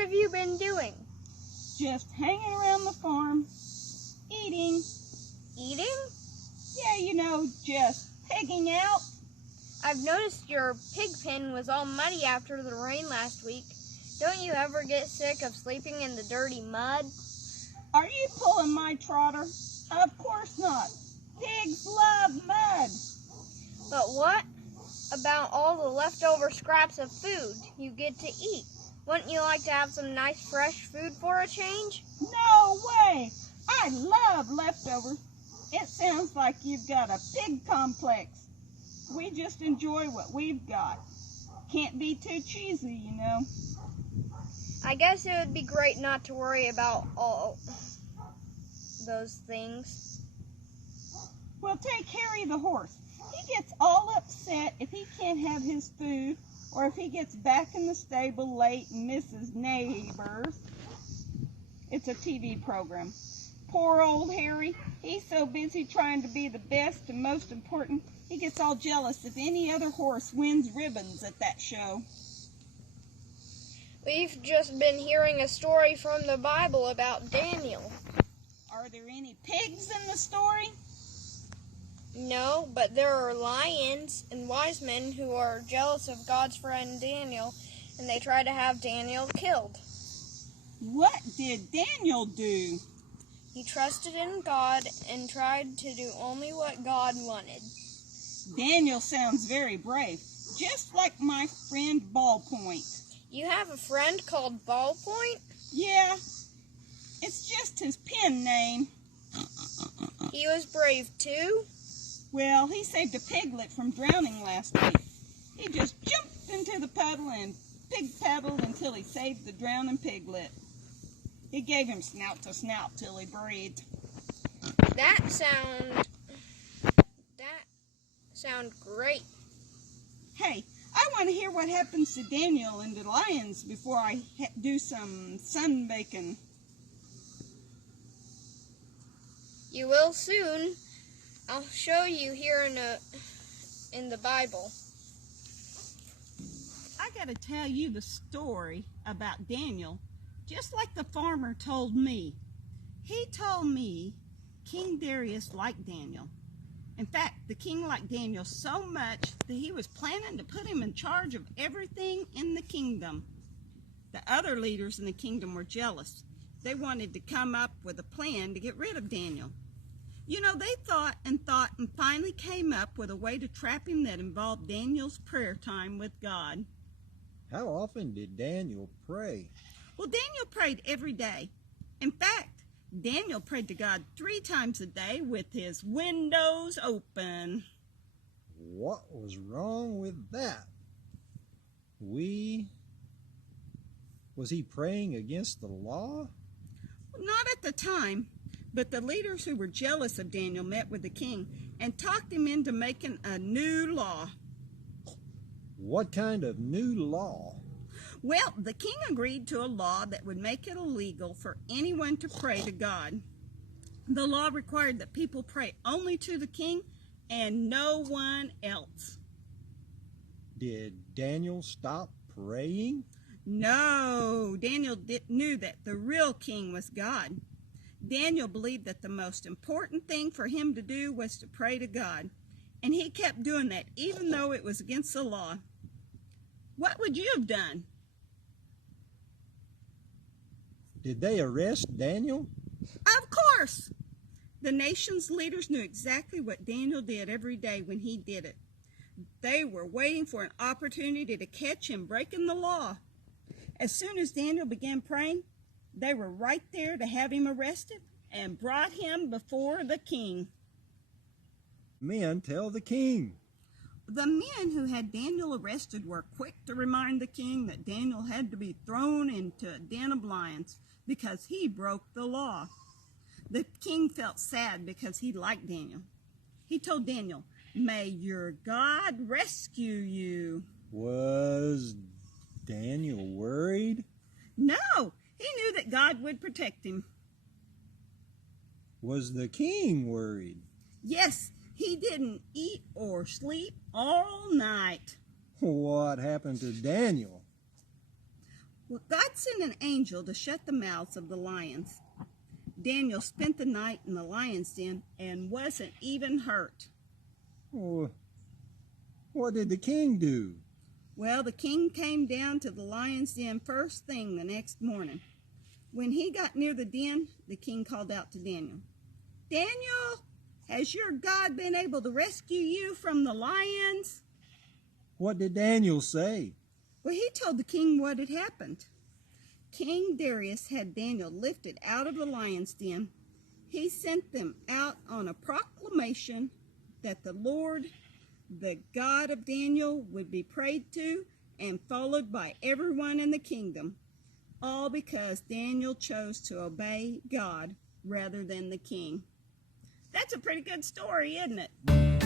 what have you been doing? Just hanging around the farm, eating. Eating? Yeah, just pigging out. I've noticed your pig pen was all muddy after the rain last week. Don't you ever get sick of sleeping in the dirty mud? Are you pulling my trotter? Of course not. Pigs love mud. But what about all the leftover scraps of food you get to eat? Wouldn't you like to have some nice fresh food for a change? No way. I love leftovers. It sounds like you've got a pig complex. We just enjoy what we've got. Can't be too choosy, I guess it would be great not to worry about all those things. Well, take Harry the horse. He gets all upset if he can't have his food or if he gets back in the stable late and misses Neighbors. It's a TV program. Poor old Harry. He's so busy trying to be the best and most important, he gets all jealous if any other horse wins ribbons at that show. We've just been hearing a story from the Bible about Daniel. Are there any pigs in the story? No, but there are lions and wise men who are jealous of God's friend Daniel, and they try to have Daniel killed. What did Daniel do? He trusted in God and tried to do only what God wanted. Daniel sounds very brave, just like my friend Ballpoint. You have a friend called Ballpoint? Yeah, it's just his pen name. He was brave too? Well, he saved a piglet from drowning last week. He just jumped into the puddle and pig-paddled until he saved the drowning piglet. He gave him snout to snout till he breathed. That sound great. Hey, I want to hear what happens to Daniel and the lions before I do some sunbaking. You will soon. I'll show you here in the Bible. I got to tell you the story about Daniel, just like the farmer told me. He told me King Darius liked Daniel. In fact, the king liked Daniel so much that he was planning to put him in charge of everything in the kingdom. The other leaders in the kingdom were jealous. They wanted to come up with a plan to get rid of Daniel. They thought and finally came up with a way to trap him that involved Daniel's prayer time with God. How often did Daniel pray? Well, Daniel prayed every day. In fact, Daniel prayed to God 3 times a day with his windows open. What was wrong with that? Was he praying against the law? Not at the time, but the leaders who were jealous of Daniel met with the king and talked him into making a new law. What kind of new law? Well, the king agreed to a law that would make it illegal for anyone to pray to God. The law required that people pray only to the king and no one else. Did Daniel stop praying? No, Daniel knew that the real king was God. Daniel believed that the most important thing for him to do was to pray to God, and he kept doing that even though it was against the law. What would you have done? Did they arrest Daniel? Of course! The nation's leaders knew exactly what Daniel did every day when he did it. They were waiting for an opportunity to catch him breaking the law. As soon as Daniel began praying, they were right there to have him arrested and brought him before the king. Men, tell the king. The men who had Daniel arrested were quick to remind the king that Daniel had to be thrown into a den of lions because he broke the law. The king felt sad because he liked Daniel. He told Daniel, "May your God rescue you." Was Daniel worried? No, he knew that God would protect him. Was the king worried? Yes, he didn't eat or sleep all night. What happened to Daniel? Well, God sent an angel to shut the mouths of the lions. Daniel spent the night in the lion's den and wasn't even hurt. Oh, what did the king do? Well, the king came down to the lion's den first thing the next morning. When he got near the den, the king called out to Daniel, "Daniel, has your God been able to rescue you from the lions?" What did Daniel say? Well, he told the king what had happened. King Darius had Daniel lifted out of the lion's den. He sent them out on a proclamation that the Lord, the God of Daniel, would be prayed to and followed by everyone in the kingdom, all because Daniel chose to obey God rather than the king. That's a pretty good story, isn't it?